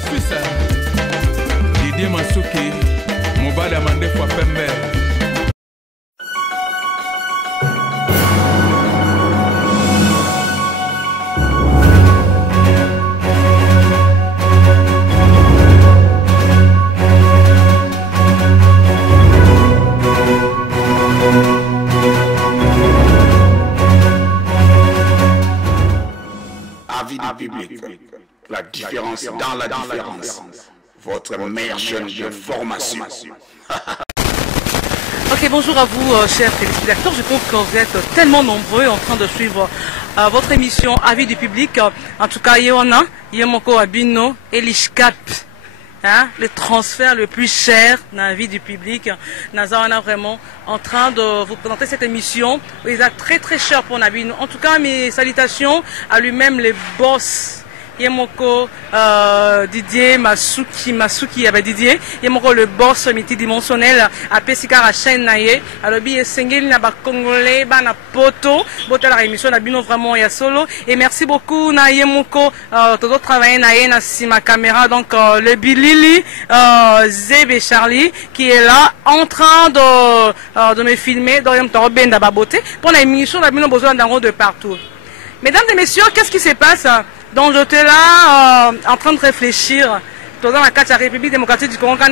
Suisse. Didier Masuki, Mobada Mandefwa Pembe. Avis du public, la différence dans la différence, votre meilleure chaîne de formation. Ok, bonjour à vous, chers téléspectateurs. Je trouve que vous êtes tellement nombreux en train de suivre votre émission Avis du public. En tout cas, Yéwana, Yémoko Abino, Elishkap. Hein, le transfert le plus cher dans la vie du public. Nazawana vraiment en train de vous présenter cette émission. Il est très très cher pour Nabino. En tout cas, mes salutations à lui-même, les boss. Yemoko Didier Masuki Didier Yemoko le boss multidimensionnel à Pesika chaîne naie alors bi sengeli na ba congolais ba na poto bota la émission na bino vraiment ya solo et merci beaucoup na Yemoko todo travailler na sima caméra donc le Bilili Zebe Charlie qui est là en train de me filmer dans un temps ben da beauté pour la émission na bino besoin d'un de partout. Mesdames et messieurs, qu'est-ce qui se passe? Donc j'étais là en train de réfléchir. Dans la République démocratique du Congo,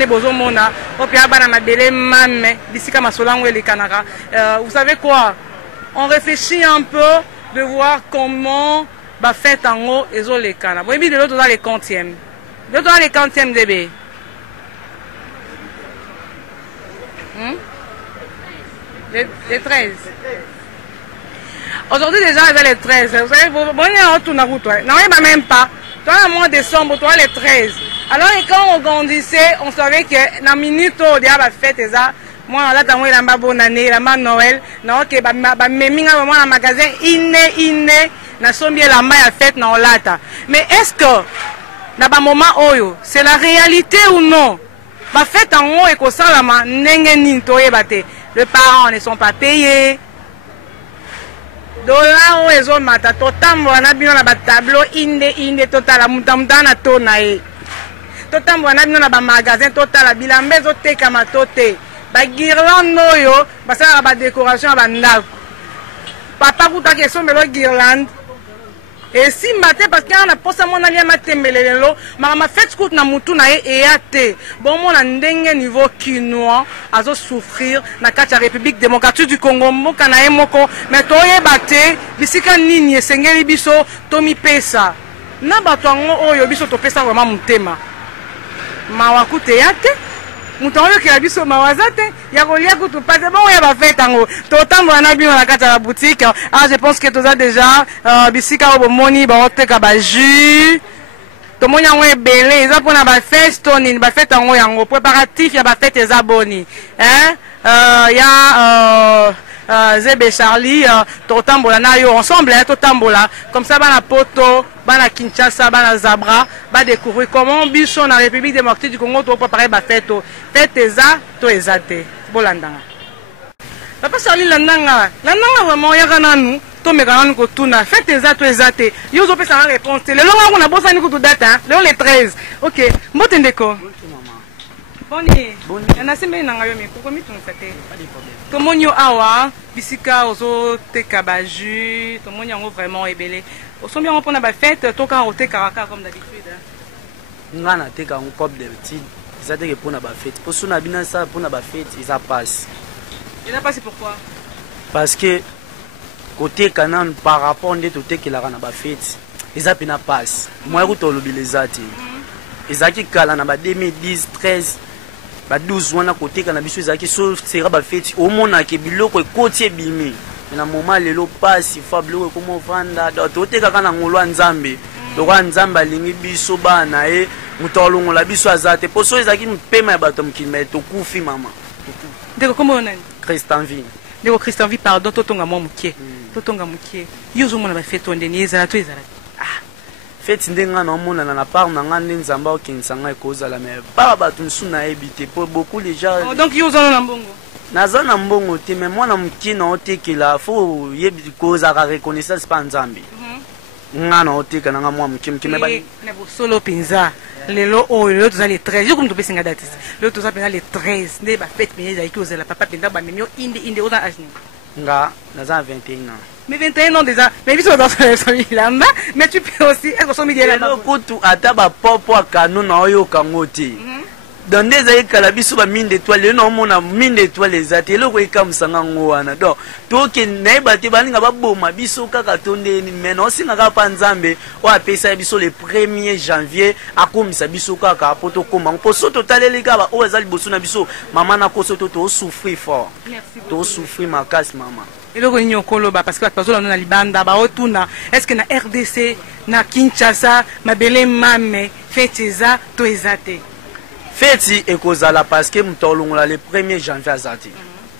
vous savez quoi? On réfléchit un peu de voir comment va faire en haut et les canards. Vous voyez, de l'autre dans les quantièmes. De l'autre dans les quantièmes bébé. Les 13. Aujourd'hui déjà, c'est les 13. Vous savez, bon, on a route. Non, il ne même pas. Toi, le mois de décembre, toi, les 13. Alors, quand on grandissait, on savait que dans la minute où on a fait ça, moi, là, dans la bonne année, la Noël, non, que même dans le magasin, inné, na sombi la maille à fête dans lata. Mais est-ce que, dans le moment où, c'est la réalité ou non? La fête en haut et que ça, la main, les parents ne sont pas payés. Dola o ezo mata totambo na bino na ba tableau inde total mutamta na to na e totambo na bino na ba magasin total bilamba ezo teka matote ba guirlande oyo basala ba décoration ba ndako papa kuta ke sombelo guirlande et si matin parce qu'il y a posa mon allié matembelelo ma fête coûte na mutu na e ate bon mon ndenge niveau quinois azo souffrir na kati ya République démocratique du Congo moka na moko mais toye baté bisika nini esengeli biso tomi pesa na bato ngo oyo biso to pesa vraiment mutema mawakute yate mutango ke biso mawazate ya kolia kutu pas bon ya ba fête ngo to tambo na bino na kati ya boutique. Ah, je pense que tu as déjà bisika au moni ba oteka ba jus to moni ngo ebele eza pona ba fête toni ba fête ngo yango préparatif ya ba fête eza boni hein ya Zebe Charlie totambola na yo ensemble hein totambola comme ça bana poto bana Kinshasa bana Zabra ba découvrir comment biso na République démocratique du Congo to préparer ba fête eza to ezate bolandanga papa Charlie landanga vraiment ya kana nous to mekana nous ko tuna fête eza to ezate yo zo pesa réponse le longa na bosa ni ko to date hein le 13 OK mbotendeko Boni, na sembe na ngayo miko komi tunfate. To monyo awa bisika ozo teka ba jus, to monyo ngo vraiment ebele. Osombi ngo pona ba fête to ka roté karaka comme d'habitude. Ngana teka ngo pop de petit, ça teke pona ba fête. Pour sona bina ça pona ba fête, ça passe. Et ça passe pourquoi? Parce que côté canan par rapport ndeto teke la na ba fête, ça pina passe. Moi ko to lobilezati. Ezaki kala na ba 2010 13 ba 12 wana côté kana biso ezaki so sera ba fête au mona ke biloko ekoti ebimi na moment lelo passe fablo komo vanda to teka kana ngolwa nzambe to kwa nzamba lingi biso bana e mutolongo la biso azate poso ezaki mpema ya bato mkime to kufi mama ndeko komo nani Christian vie ndeko Christian vie pardon totonga mo mukie totonga mukie yozo mona ba fête ondeni ezala to ezala fête ndenga na mona na part na ngande nzamba okinsanga ekozala mais pas bato msuna ebité pour beaucoup les gens donc yozo na mbongo naza na mbongo te mais mwana mkina otekela fo yebi koza ka reconnaissance pa nzambe ngana oteka na mwa mkimkime ba na bo solo pinza lelo oyo lelo toza le 13 yo comme topesinga date lelo toza mpena le 13 nde bafete pene ezalaki ozela papa mpenza bamemi yo inde oza age nini nga naza na 21 ans. Mais 21 ans déjà, mais biso dans là-bas, mais tu peux aussi être sur milieu là-bas. Kutu ata ba popo akano na oyo kangoti. Dans des années kala biso ba mine d'étoile, no mona mine d'étoile ezate eloko ekamsanga ngwana. Donc to ke naiba te balinga ba boma biso kaka tonde mais no singa ka pa nzambe o apesa biso le 1er janvier akomisa biso kaka poto koma. Po so totaleli ka ba o ezali boso na biso mama na koso to souffrir fort. Merci beaucoup. To souffrir makasi mama. Et le réunion Koloba parce que la personne na libanda ba otuna est-ce que na RDC na Kinshasa mabele mame fetiza to ezate feti ekozala parce que mutolongola le 1er janvier azati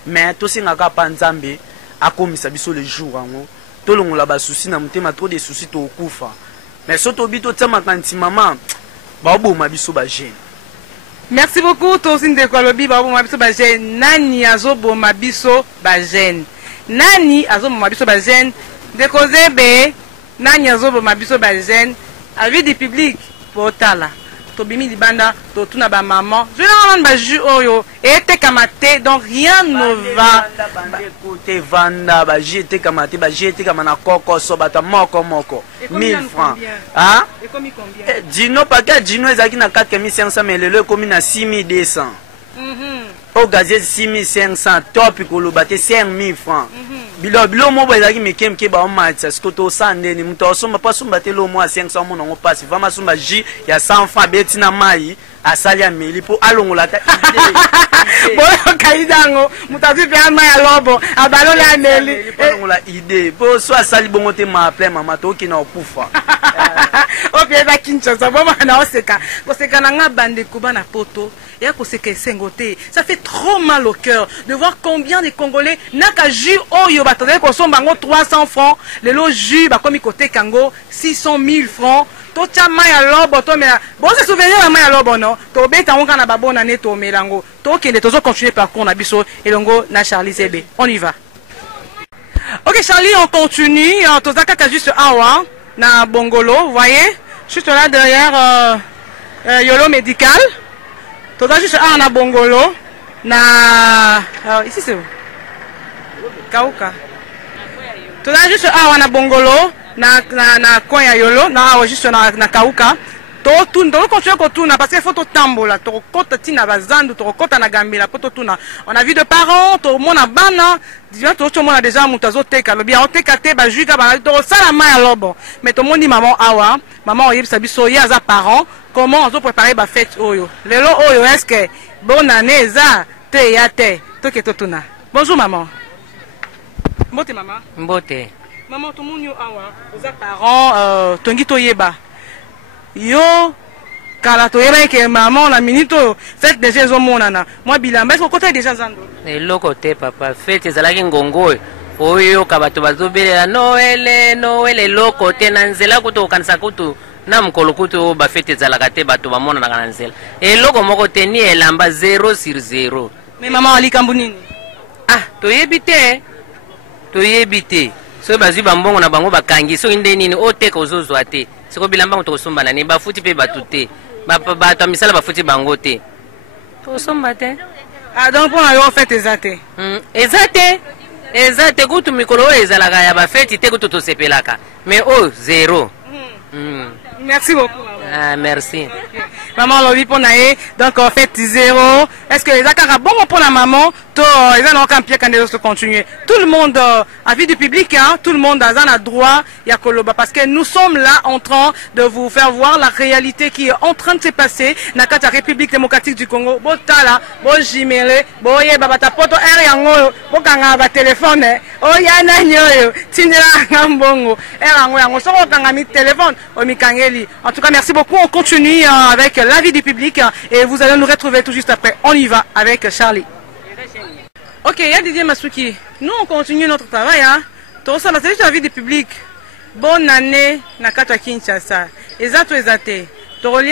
mais to singa ka panzambe akomisa biso le jour ango to longola ba souci na mutema trop de soucis to okufa mais soto bito tsama kanti mama ba oboma biso ba jeune. Merci beaucoup Tosine de Kolobi ba oboma biso ba jeune nani azoboma biso ba jeune. Nani azoboma biso ba jeune de kozebe nani azoboma biso ba jeune avis du public potala to bimi libanda to tuna ba maman je n'en ba ju oyo ete kamate donc rien ne va côté vanda ba jete kamate ba jete kama na koko so bata moko 1000 francs hein et combien dino paka dino ezaki na 4500 mais lelo komi na 6200 au gazette 6500 top koloba te 5000 francs bilo mo ba ezaki mekemke ba omatsa skoto sande ni muto osomba pa somba te lo mo a 500 mo ngo passe vraiment somba ji ya 100 francs beti na mai asali ameli po alongola ta idée bo kaidango mutazi pe ama ya lobo abalola ameli alongola idée po so asali bongo te ma plein mama to kina okufa opi ba Kinshasa bo na oseka koseka na nga bande kuba na poto ya koseka sengote ça fait trop mal au cœur de voir combien de Congolais naka jus oyo batodé kosomba ngo 300 francs lelo jus ba komi côté kango 600 000 francs to chama ya lobo to mela bon se souvenir la ya lobo non to beta ngo kana babona ne to melango to kende tozo continuer par contre na biso elongo na Charlie Zebe on y va. OK Charlie, on continue toza kaka juste awa na Bongolo, vous voyez juste là derrière Yolo médical toza juste awa na Bongolo na ici c'est où Kauka toza juste awa na Bongolo na coin ya Yolo na juste na Kauka to continue kotuna parce qu'il faut to tambola to kota tina bazandu to kota na gambela poto tuna on a vu de parents to mona bana déjà to mona déjà mutazo teka lo bien teka te ba juka ba to sala ma lobo mais to moni maman awa maman oyebisa biso ya za parents comment on doit préparer ba fête oyo lelo oyo est-ce que bonne année za te ya te to ke to tuna. Bonjour maman. Mbote maman. Mbote. Maman to moni awa za parents tongi to yeba yo kala to yeba ke maman na minito fête déjà zomonana moi bilamba est-ce que côté déjà zando eloko te papa fête ezalaki ngongo oyo ka bato bazobelela noel eloko te na nzela kutu okanisa kutu na mokolo kutu ba fête ezalaka te bato bamonana na nzela eloko moko te ni elamba 0 sur 0 mais maman alikambu nini toyebi te so bazwi bambongo na bango bakangi so inde nini oteka ozozwa te siko bilamba ngo tokosomba nani bafuti pe batu te bato misala bafuti bango te tosomba te donc pour na yo fête ezate ezate kutu mikolo oyo ezalaka ya bafeti te kutu tosepelaka mais 0 merci beaucoup merci maman lobi pour nae donc en fait 0 est-ce que ezaka bon pour la maman to ezana aucun pied quand se continuer tout le monde avis du public hein tout le monde a droit ya koloba parce que nous sommes là en train de vous faire voir la réalité qui est en train de se passer na kata République démocratique du Congo botala bo jimele boye babata poto yango bokanga ba téléphone oyana nyoyo tindela ngambongo yango soko kanga mi téléphone o mikangeli. En tout cas merci beaucoup, on continue avec l'avis du public et vous allez nous retrouver tout juste après. On y va avec Charlie. Ok, il y a Didier Masuki. Nous on continue notre travail. Tout ça, c'est juste l'avis du public. Bonne année, Nakata Kinshasa. Exacto, exacté. Vraiment,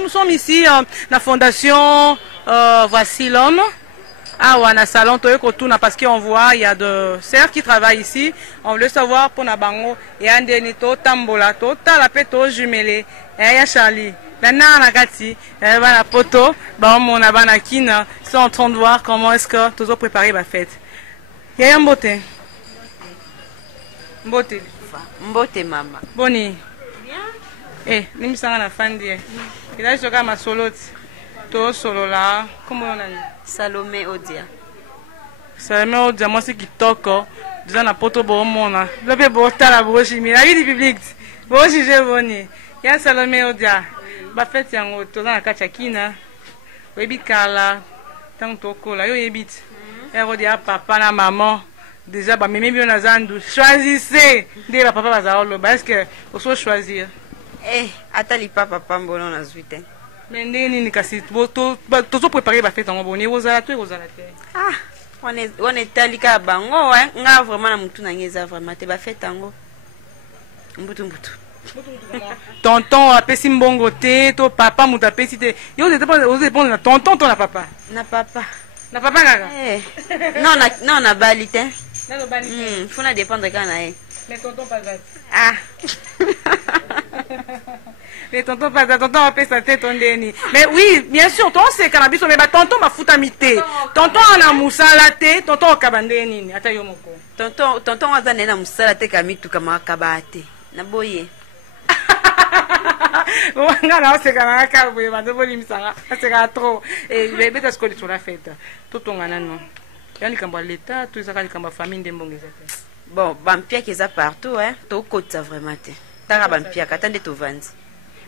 nous sommes ici, la fondation Voici l'homme. Ah, on a salon, parce qu'on voit, il y a de sœurs qui travaillent ici. On veut savoir pour Nabango. Il y a un dénito, tambola, la péto, jumelé. Il y a Charlie. La nana Kati, la poto, mon abanakina, ils sont en train de voir comment est-ce que tous ont préparé la fête. Il y a un beauté. Beauté. Beauté, maman. Boni. Bien. Eh, nous sommes à la fin de il a joué ma solo. Tout solo là. Comment on a dit? Salomé Odia. Salomé Odia, moi c'est qui toque. Déjà, on a poto bon mona. Le peu beau ta la broche, mais la vie du public. Broche, j'ai boni. Il y a Salomé Odia. Ba fête yango toza na kati ya kina oyebi kala ntango tokola yo oyebiti ero dia papa na maman déjà bamemi bino na zandu choisissez nde bapapa bazala oloba est ce que oso choisir ata lipa papa mbolo nazwi te me ndenge nini kasi tozo prépare bafete yango boni ekozala to ekozala te wana etali kaka bango nga vraiment na mutu na nge eza vraiment te bafete yango mbutu tonton apesi mbongo te to papa mutu apesi te yo ozodépendre na tonton to na papa na papa kaka non na bali te faut na dépendre kaka na ye mais tonton pas mais tonton pas tonton apesa te tondeni mais oui bien sûr ton c'est cannabis mais ba tonton mafuta mité tonton ana musala te tonton okabande nini ata yo moko tonton aza nena musala te kamituka makaba te na boye nga na oseka na kaka boye bando bolimisanga aseka trop beta sikoli tola fete totonga nano ya likambo ya leta to ezaka likambo ya famille nde mbongo eza te bon bampiaka eza partout tokotisa vraiment te tanga bampiaka ata nde tovandi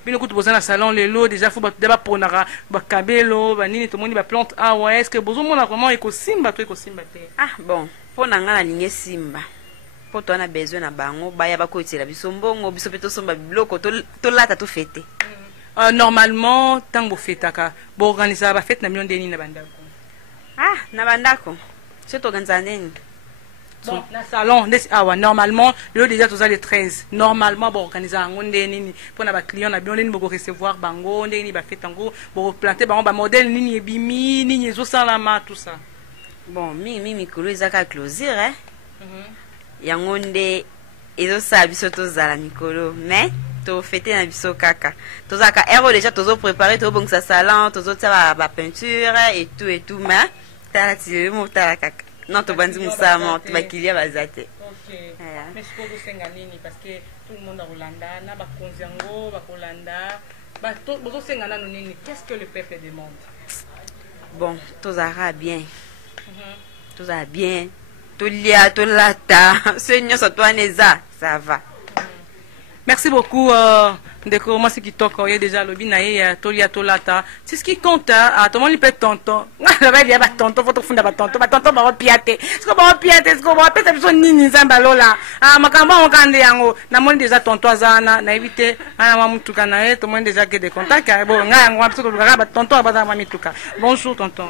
bino kutu boza na salon lelo déjà fo bato nde baponaka bakabelo banini tomoni baplante awa est ce que bozomona vraiment ekosimba to ekosimba te bon mpo na nga nalingi esimba po to ana besoin na bango baya bakotela biso mbongo biso pe tosomba biloko tolata tofete normalement tango bofetaka boorganisaka bafete na bino ndeni na bandako na bandako so toorganisaka ndeni bon na salon awa normalement lelo déjà toza le 13 normalement boorganisaka yango ndeni nini mpona baclient na bino ndeni bokorecevoir bango ndenge nini bafete yango bokoplante bango bamodele nini ebimi nini ezosalama tout ça bon mingi mikolo ezaka closure yango nde ezosala biso tozala mikolo mais tofete na biso kaka tozalaka ero déjà tozoprépare tozobongisa salon tozotia bapeinture et tout mais tala tilemo tala kaka non tobandi mosala bakilia baza te mais sikoyo tosenga nini parce que tout le monde akolanda na bakonzi yango bakolanda bozosenga nano nini qu'est-ce que le peuple demande bon tozalaka bien tozala bien tolia tolata so nyonso twana eza ça va. Merci beaucoup ndeko moi c'est qui toque il déjà lobi na ye tolia tolata c'est ce qui compte à tout le monde peut tonton là va dire ba tonton faut funda ba tonton ba piaté ce ko ba piaté ce ko ba peta biso nini nzamba lola makambo on kande yango na moni déjà tonton azana na éviter ana wa mutuka na ye tout le monde déjà que des contacts bon nga yango biso ko ba tonton ba za mituka. Bonjour tonton.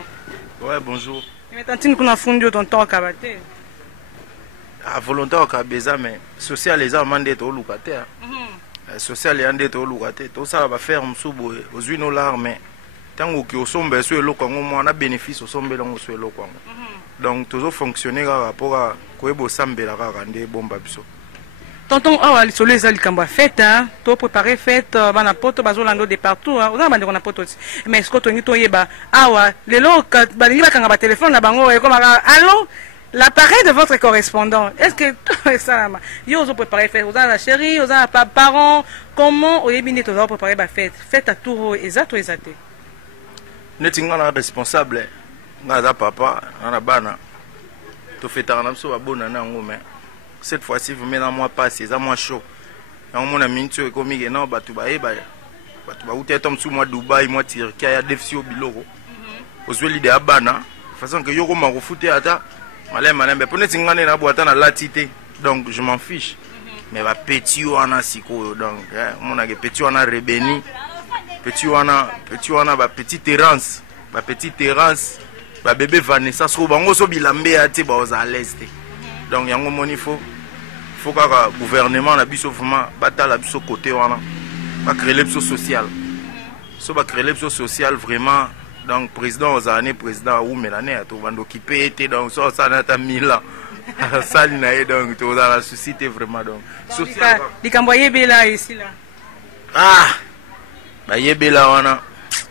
Ouais bonjour. Mais tantine kuna fundi tonton kabate volontaire kabeza mais social les amande to lukate social yande to lukate to sala ba faire msubo ozwi no larme tango ki osomba so eloko ngo mwana bénéfice osombela ngo so eloko ngo donc tozo fonctionner par rapport à koyebo sambela kaka nde bomba biso tonton awa lisolo eza likambo ya fête to préparer fête bana poto bazolanda de partout oza bandeko na poto mais ce que tongi toyeba awa lelo balingi bakanga ba téléphone na bango ekomaka allo l'appareil de votre correspondant, est-ce que tout est ça? Yo, vous préparez fête, vous avez la chérie, vous avez parents, comment vous avez préparé la fête? Fête à tout, exact ou exact? Nous sommes responsables, nous sommes papa, nous sommes bana. Tout fait un abso à bon mais cette fois-ci, vous mettez moi passer, c'est moi chaud. Nous avons un minute comme il y a un batoubaï, moi Dubaï, moi Turquie, il y a des filles au biloko. Vous avez l'idée à bana, de façon que yo ko ma refouté ata. Malem, pour nous tingane na boîte na latité, donc je m'en fiche. Mais va petit wana siko donc mon a petit wana rebeni, petit wana ba petite terrasse, ba bébé Vanessa so bango so bilambe ati ba aux à l'est. Donc yango moni faut ka gouvernement na biso vraiment batala biso côté wana, ba créer le social. So ba créer le social vraiment donc président ozalane président oumela ne to bando occupé te donc so ça na ta mila sali na ye donc to la société vraiment donc social likambo yebela ici là ba yebela wana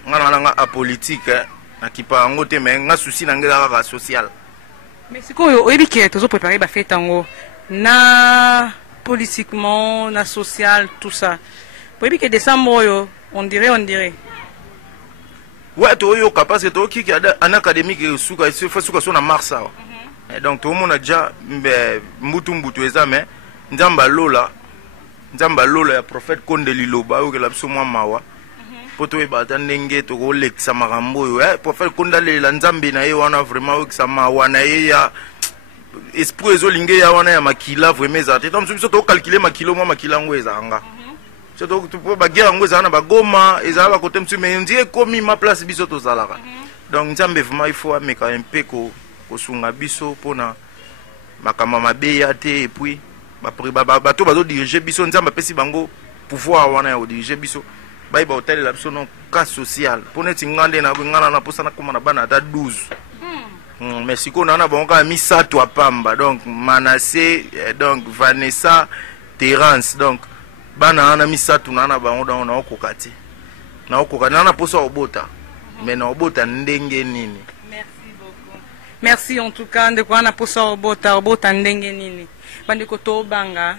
ngana nga apolitique na kipa ngo te mais nga souci na ngela ka social mais sikoyo oyebi ke tozo préparer ba fête ngo na politiquement na social tout ça oyebi ke décembre yo on dirait ouais to yo parce que to ki en académique suka na mars ça et donc tout le monde a déjà mbutu ezame nzamba lola ya prophète Konde Liloba ou que la biso mwa mawa poto e bata ndenge to ko lekisa makambo yo prophète Konde la nzambe na ye wana vraiment que ça mawa na ye ya esprit ezolinge ya wana ya makila vraiment za te donc biso to calculer makilo mwa makila ngo ezanga surtout tu peux ba guerre ngo ezana ba goma ezala ba côté mtu mais ndie komi ma place biso to zalaka donc nzambe vraiment il faut ameka un peu ko sunga biso pona makama mabeya te et puis bato bazo diriger biso nzamba pesi bango pouvoir wana ya diriger biso ba hôtel la biso non cas social pona tingande na ngana na posana koma na bana ata 12 mais siko na bango ka misato apamba donc Manassé donc Vanessa Terence donc bana na misato na bango donc na okokati na posa obota mais na obota ndenge nini. Merci en tout cas de quoi on a poussé au bota ndenge nini bandiko to banga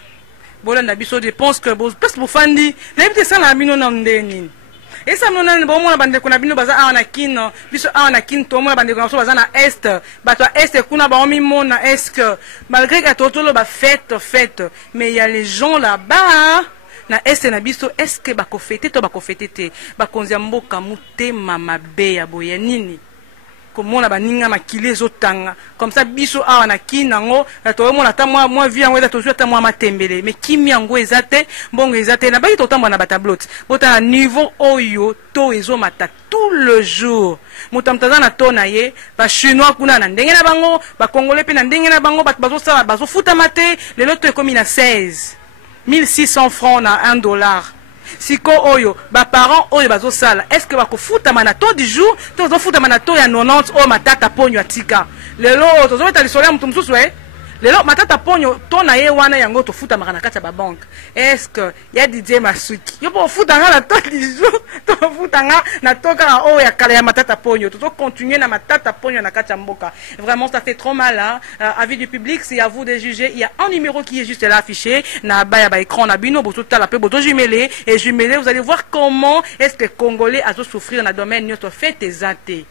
bola na biso je pense que parce que bofandi lebite ça na bino na ndeni et ça non na bon bandiko na bino baza na kino biso na kin to mo bandiko na so baza na est bato est kuna ba mi mona est que malgré que totolo ba fête mais il y a les gens là-bas na est na biso est que ba ko fêter to ba ko fêter te ba konzia mboka mutema mabe ya boya nini comme na baninga makili ezotanga comme ça biso awa na kinango to mona ta moi vie yango eza toujours ta moi matembele mais kimi yango ezate mbongo ezate na ba to tamba na batablote bota na niveau oyo to ezomata tout le jour mutamtaza na to na ye ba chinois kuna na ndenge na bango ba congolais pe na ndenge na bango bazo sala bazo futa mate le loto ekomi na 16 francs na $1 siko oyo ba parents oyo bazo sala est-ce que bako futa manato du jour to zo futa manato ya 90 o matata ponyo atika lelo to zo beta lisola mutu mususu lelo matata ponyo to na ye wana yango to futa makana kati ya ba banque est-ce que ya DJ Masuki yo po futa nga na to du jour to futa nga na toka o ya kala ya matata ponyo to continuer na matata ponyo na kati ya mboka vraiment ça fait trop mal hein? Avis du public c'est à vous de juger il y a un numéro qui est juste là affiché na ba ya écran na bino boto tala pe boto jumelé et jumelé vous allez voir comment est-ce que congolais a souffrir na domaine nyoto fait ezate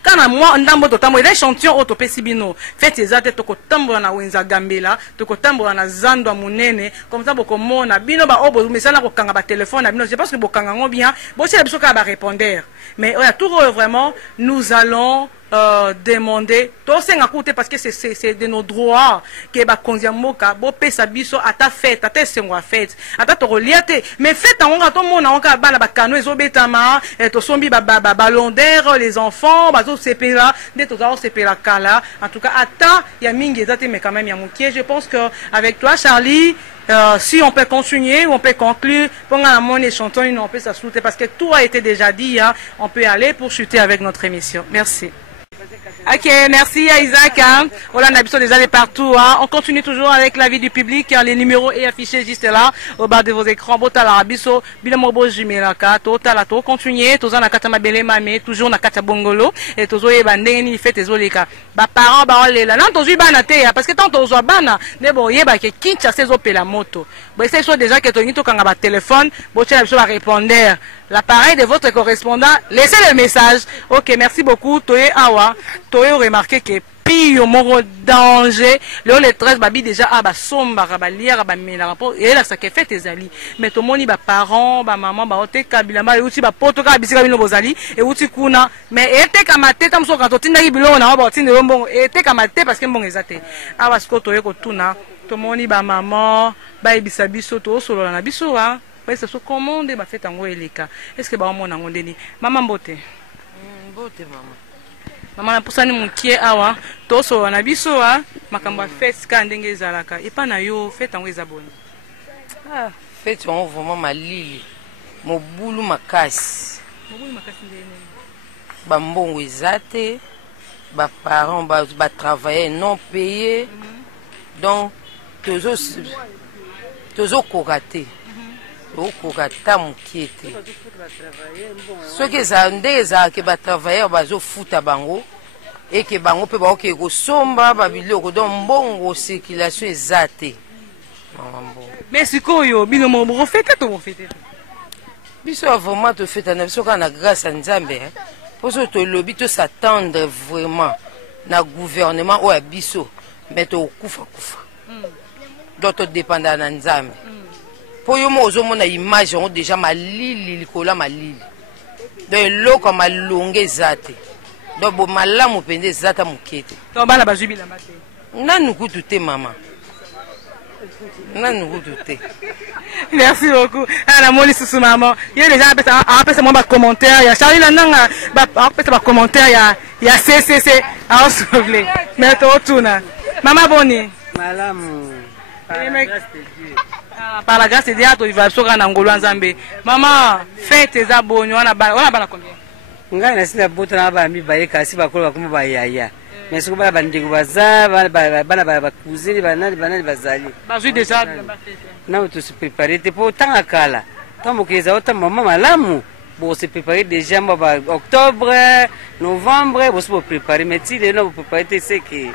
kana moi ndambo totambo ila champion auto pesibino fete ezate tokotambola na wenza gambela tokotambola na zandwa munene comme ça bokomona bino ba obo mesana ko kanga ba téléphone na bino je pense que bokanga ngo bien bochela biso ka ba répondeur mais oya tout vraiment nous allons demander to senga koute parce que c'est de nos droits que ba konzia moka bo pesa biso ata fête ata sengwa fête ata to reliate mais fête on ga to mona on ka bana ba kano ezobetama to sombi ba ballon d'air les enfants bazo sepela de to za sepela kala en tout cas ata ya mingi ezate mais quand même ya mukie je pense que avec toi Charlie si on peut continuer, on peut conclure, pendant mon échantillon, on peut s'assouter parce que tout a été déjà dit, hein, on peut aller pour chuter avec notre émission. Merci. Ok, merci à Isaac. Hein. On a besoin des allées partout. Hein. On continue toujours avec l'avis du public. Hein. Les numéros est affiché juste là, au bas de vos écrans. Botala Rabiso, Bilamobo Jimelaka, Totala, to continuer. Toza na kata mabele mame, toujours na kata bongolo. Et tozo e bandenge ni fait ezoleka. Ba parents ba olela. Nan tozo bana te parce que tant tozo bana, ne bo yeba ke kincha sezo pe la moto. Bo c'est soit déjà que tonito kanga ba téléphone, bo tshela biso ba répondeur. L'appareil de votre correspondant, laissez le message. Ok, merci beaucoup. Toye awa, toye remarqué que pire mon danger. Le 13 babi déjà ba somba ba lire ba mena rapport et là ça que fait tes ali. Mais to moni ba parents, ba maman ba ote kabila ba uti ba poto ka bisika bino bozali et uti kuna mais ete kamate tam so quand tinda bilo na ba tinde mbongo ete kamate parce que mbongo ezate. Awa sko toye ko tuna. To moni ba maman ba ebisa biso to solo na biso ha. Parce que commande ba fait tango eleka. Est-ce que ba mona ngondeni? Maman mbote. Mbote maman. Maman na pusani mukie awa to so na biso ha makambo fête ka ndenge ezalaka. Et pas na yo fait tango ezaboni. Ah, fête on vraiment malili. Mobulu makasi. Mobulu makasi ndene. bambongo eza te, baparents batravailler non payé, donc tozokoka te, tokoka ta mokie te. Soki ndenge ezalaka batravailleur bazofuta bango eke bango mpe baoke kosomba babiloko, donc mbongo circulation eza te. Mais sikoyo bino bofete to bofete biso vraiment tofeta na biso kaka na grâce ya Nzambe poso tolobi tosatendre vraiment na gouvernement oyo ya biso mais tokufa donc todépenda na Nzambe po yo mo ozomona image yango déjà malili likolo malili donc eloko malonge eza te donc bomalamu mpenza eza ta moke te to bana bazwi bilamba te nanu kutu te mama. Merci beaucoup. La moni sous maman. Il y a déjà après moi commentaire, il y a Charlie Lananga, après commentaire, il y a CCC à soulever. Mais tout na. Maman Boni. Madame. Par la grâce de Dieu, il va se rendre en Ngolo Nzambe. Maman, faites tes abonnés, on a bana combien? Ngai na sina botana ba mi baye kasi bakolo bakuma ba yaya. Mais ce que bana bandeko baza bana ba cousine banani bazali. Bazui déjà na to se préparer te pour tanga kala. Tant que les autres maman malamu bon se préparer déjà ba octobre, novembre, bon se préparer mais si les non préparer c'est que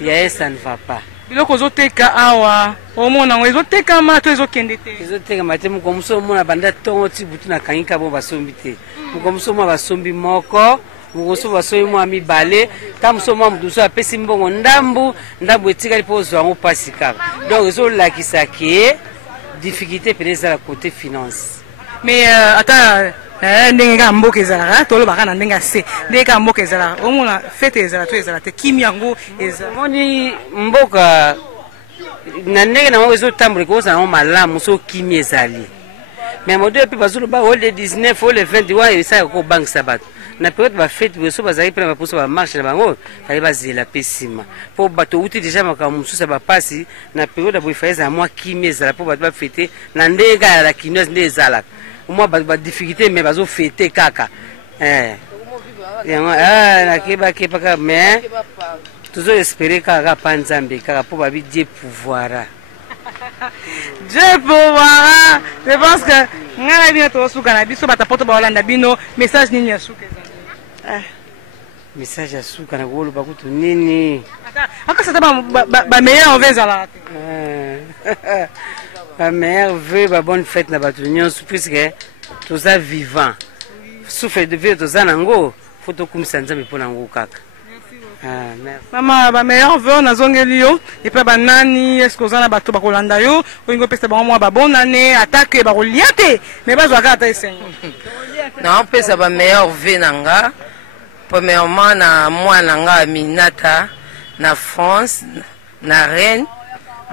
ya ça ne va pas. Biloko zoteka awa omona ngo ezoteka mato ezokende te ezoteka mate mukomso mona banda tongo ti butu na kangika bo basombi te mukomso mwa basombi moko mukomso basombi mwa mibale tamso mwa muduso apesi mbongo ndambu etikali po zwango pasi kaka donc ezolakisa ke difficulté peneza la côté finance mais ata ndenge ka mboka ezalaka tolobaka na ndenge ase ndenge ka mboka ezalaka omona fete ezala to ezala te kimi yango ezamoni mboka na ndenge na ngo ezotambola koza na malamu so kimi ezali mais modo epi bazoloba o le 19 o le 21 esaka kobangisa bato na période bafete beso bazali mpena baposo bamarche na bango fali bazela mpe nsima mpo bato outi deja makambo mosusu ya bapasi na période ya boye fali ezala mwa kimi ezala mpo bato bafete na ndenge kaka ya kimia nde ezalaka moi ba difficulté mais bazo fêter kaka nakebaki paka mais toujours espérer kaka pa Nzambe kaka po babi Dieu pouvoir Dieu pouvoir. Je pense que ngala bino to suka na biso batapoto ba Holanda bino message nini ya suka message ya suka na golo bakutu nini aka sata ba meilleur vezala la meilleure vœu, la bonne fête na batu nyonso puisque tous a vivant. Souffle de vie tous nango, faut to kumisa Nzambe pona ngo kaka. Merci. Mama ba meilleur vœu na zongeli yo et puis ba nani est-ce que ozana bato bakolanda yo oingo pesa ba mwa ba bonne année attaque ba koliate mais ba zwaka ata esengo. Na pesa ba meilleur vœu nanga premièrement na mwana nga Aminata na France na Rennes.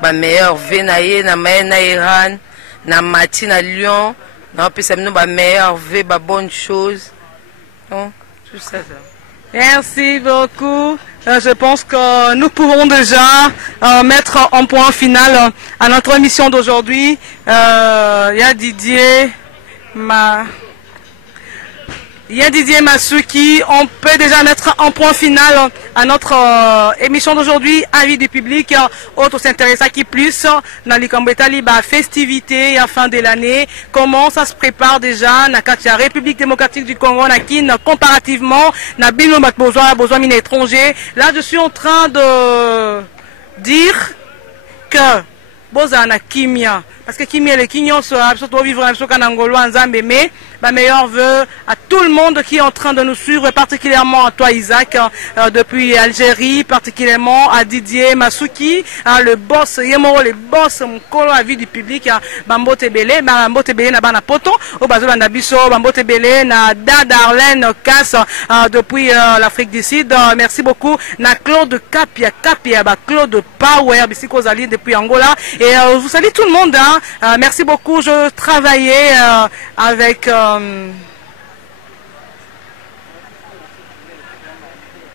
Ba meilleur vœu na ye na maye na Iran na Mati na Lyon na pesa mino ba meilleur vœu ba bonne chose donc tout ça. Merci beaucoup. Je pense que nous pouvons déjà mettre un point final à notre émission d'aujourd'hui. Il y a Didier Masuki, on peut déjà mettre un point final à notre émission d'aujourd'hui. Avis du public, autre s'intéresse à qui plus dans les Kambetali, festivité à fin de l'année. Comment ça se prépare déjà na Katia République démocratique du Congo, na Kin comparativement na Bino besoin mine étranger. Là, je suis en train de dire que Boza na Kimia, parce que Kimia les Kinyons doivent vivre un soka Nangolo en Zambé, mais ma meilleure vœu à tout le monde qui est en train de nous suivre, particulièrement à toi Isaac, depuis Algérie, particulièrement à Didier Masuki, le boss Yemoro, le boss Mkolo à vie du public, Bambo Tebele, Bambo Tebele na Bana Poto, au Bazola Nabiso, Bambo Tebele, na Dad Arlène Casse depuis l'Afrique du Sud. Merci beaucoup. Na Claude Kapia, Claude Power, Bissiko Zali depuis Angola. Et vous salue tout le monde. Merci beaucoup. Je travaillais avec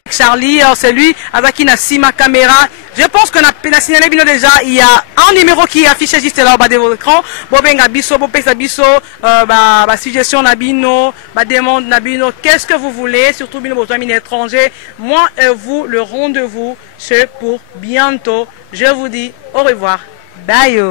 Charlie, c'est lui, avec qui n'a Sima caméra. Je pense qu'on a signalé déjà, il y a un numéro qui est affiché juste là au bas de votre écran. Bobenga biso, bopesa biso, suggestion nabino, demande nabino, qu'est-ce que vous voulez, surtout bino besoin mine étranger. Moi et vous, le rendez-vous, c'est pour bientôt. Je vous dis au revoir. Bye.